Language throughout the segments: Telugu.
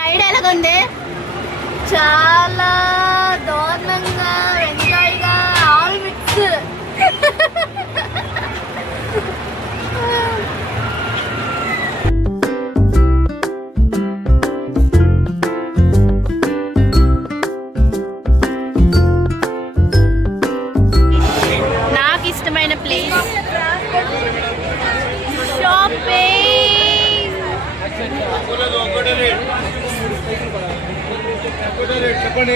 రైడ్ ఎలాగుంది చాలా దారుణంగా ఎంజాయ్గా ఆల్ మిక్స్ నాకు ఇష్టమైన ప్లేస్ షాపింగ్ చెప్పండి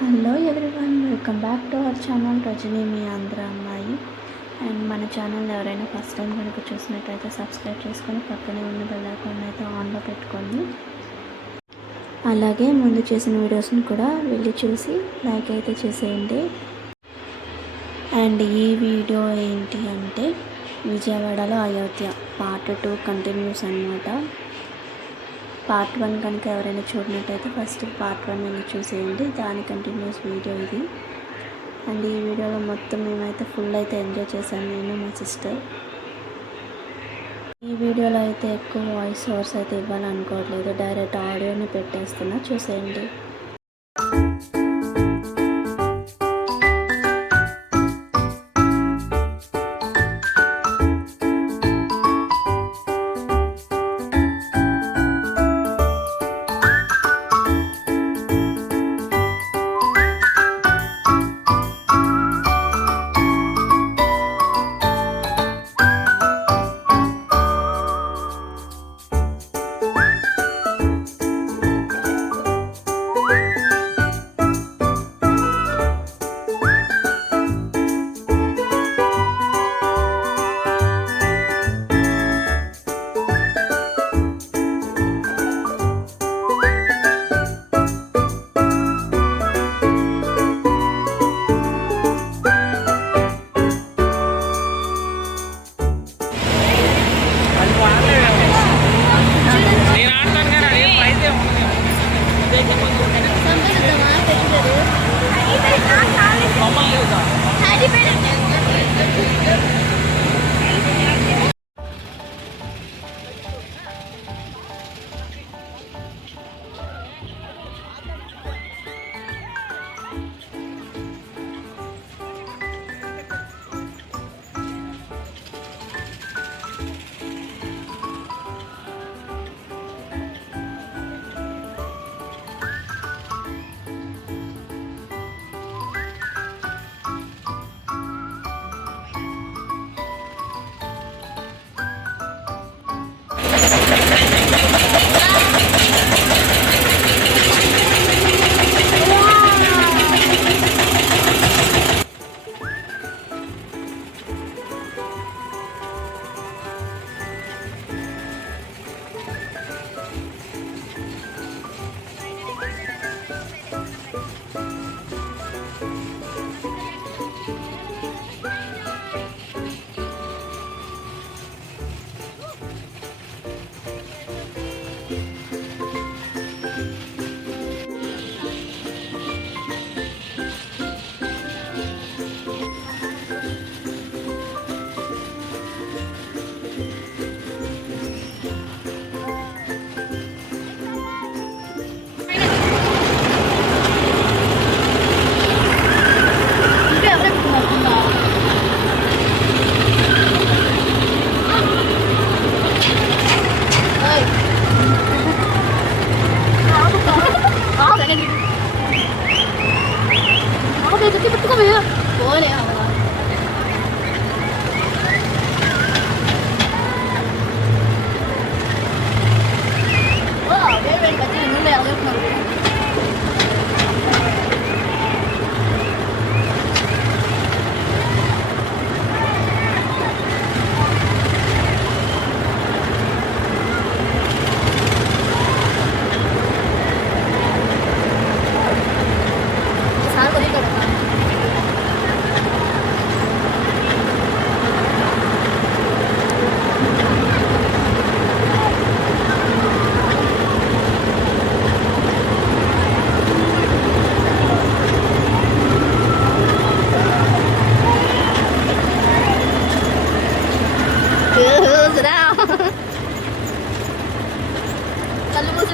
hello everyone welcome back to our channel. Rajani మీ ఆంధ్ర అమ్మాయి. అండ్ మన ఛానల్ ఎవరైనా ఫస్ట్ టైం కనుక చూసినట్టయితే సబ్స్క్రైబ్ చేసుకొని పక్కనే ఉన్న బెల్ ఐకాన్ అయితే ఆన్లో పెట్టుకోండి. అలాగే ముందు చేసిన వీడియోస్ని కూడా వెళ్ళి చూసి లైక్ అయితే చేసేయండి. అండ్ ఈ వీడియో ఏంటి అంటే విజయవాడలో అయోధ్య పార్ట్ టూ కంటిన్యూస్ అన్నమాట. పార్ట్ వన్ కనుక ఎవరైనా చూడనట్టయితే ఫస్ట్ పార్ట్ వన్ వెళ్ళి చూసేయండి. దాని కంటిన్యూస్ వీడియో ఇది. అండ్ ఈ వీడియోలో మొత్తం మేమైతే ఫుల్ అయితే ఎంజాయ్ చేశాను నేను మా సిస్టర్ ఈ వీడియోలో అయితే ఎక్కువ వాయిస్ ఓవర్స్ అయితే ఇవ్వాలనుకోవట్లేదు. డైరెక్ట్ ఆడియోని పెట్టేస్తున్నా. చూసేయండి.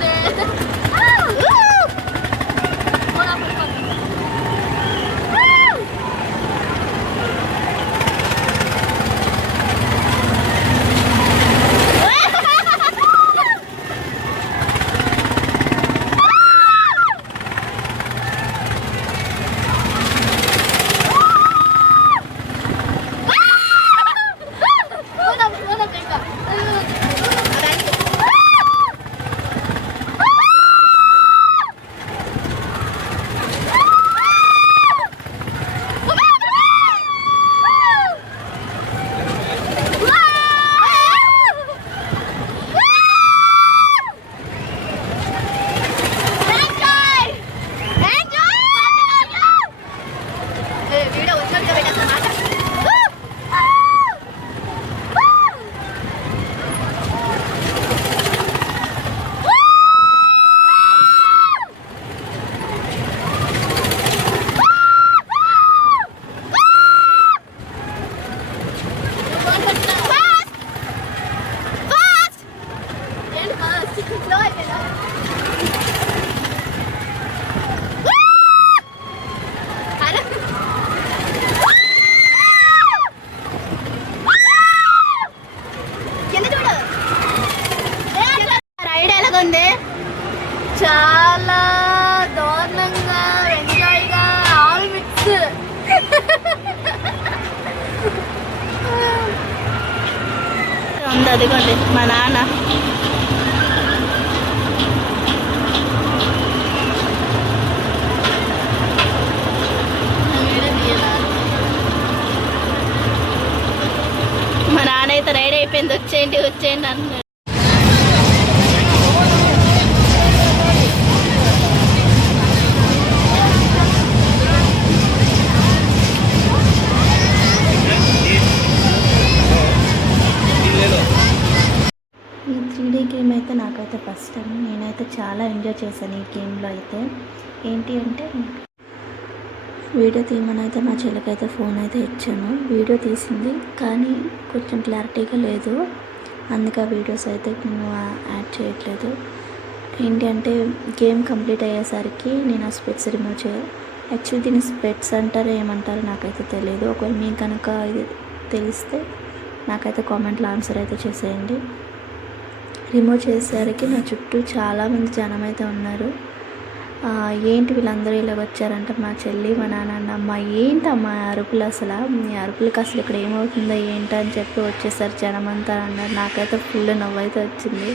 です చాలా దారుణంగా ఎంజాయ్గా ఆల్ మిక్స్ ఉంది అదిగోండి మా నాన్న. మా నాన్న అయితే రైడ్ అయిపోయింది వచ్చేయండి వచ్చేయండి అంటున్నాడు. ఈ గేమ్ అయితే నాకైతే ఫస్ట్ టైం నేనైతే చాలా ఎంజాయ్ చేశాను ఈ గేమ్లో అయితే. ఏంటి అంటే వీడియో తీయమని అయితే మా చెల్లికైతే ఫోన్ అయితే ఇచ్చాను. వీడియో తీసింది కానీ కొంచెం క్లారిటీగా లేదు. అందుకే వీడియోస్ అయితే నేను యాడ్ చేయట్లేదు. ఏంటి అంటే గేమ్ కంప్లీట్ అయ్యేసరికి నేను ఆ స్పెట్స్ రిమూవ్ చేయ యాక్చువల్లీ దీన్ని స్పెట్స్ అంటారో ఏమంటారో నాకైతే తెలియదు ఒకవేళ మీకు కనుక ఇది తెలిస్తే నాకైతే కామెంట్లో ఆన్సర్ అయితే చేసేయండి. రిమూవ్ చేసేసరికి నా చుట్టూ చాలామంది జనం అయితే ఉన్నారు ఏంటి వీళ్ళందరూ ఇలా వచ్చారంటే? మా చెల్లి మా నాన్న అన్న అమ్మ ఏంటమ్మా అరుపులు అసలు? మీ అరుపులకి అసలు ఇక్కడ ఏమవుతుందో ఏంటని అని చెప్పి వచ్చేసారు జనమంతా అన్నారు. నాకైతే ఫుల్ నవ్వైతే వచ్చింది.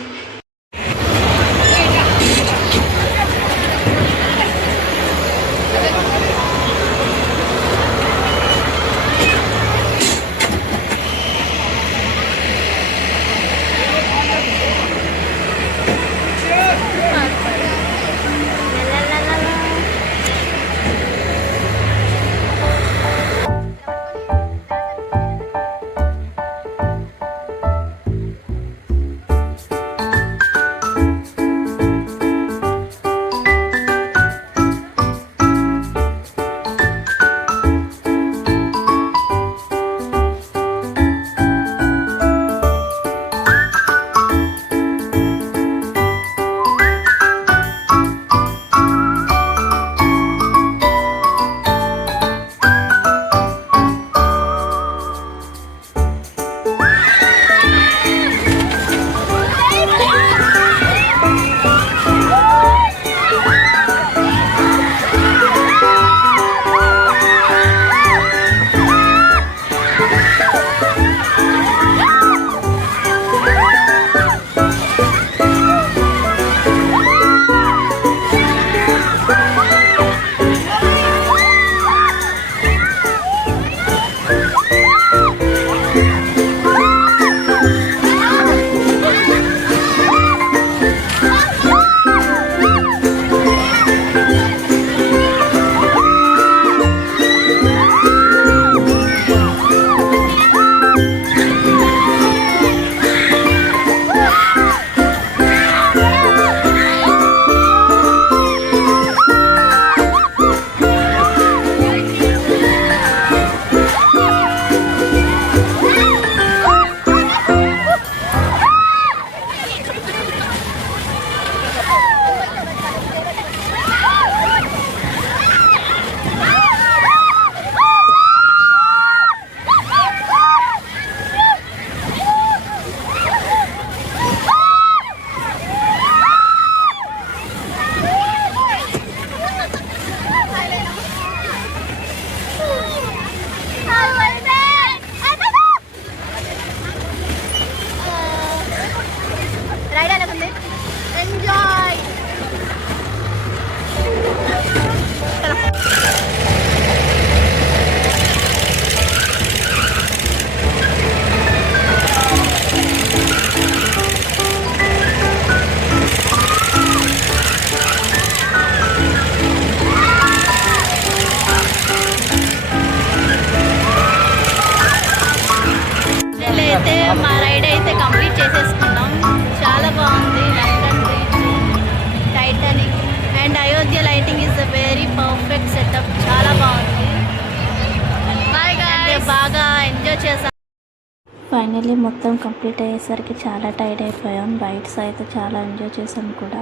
ఫైనల్లీ మొత్తం కంప్లీట్ అయ్యేసరికి చాలా టైర్డ్ అయిపోయాం. రైడ్స్ అయితే చాలా ఎంజాయ్ చేసాం కూడా.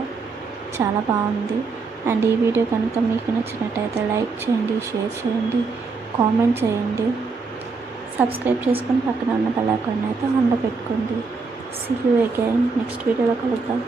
చాలా బాగుంది. అండ్ ఈ వీడియో కనుక మీకు నచ్చినట్టయితే లైక్ చేయండి షేర్ చేయండి కామెంట్ చేయండి. సబ్స్క్రైబ్ చేసుకొని పక్కన ఉన్న బెల్ ఐకాన్ అయితే ఆన్లో పెట్టుకోండి. సీ యూ అగైన్ నెక్స్ట్ వీడియోలో కలుద్దాం.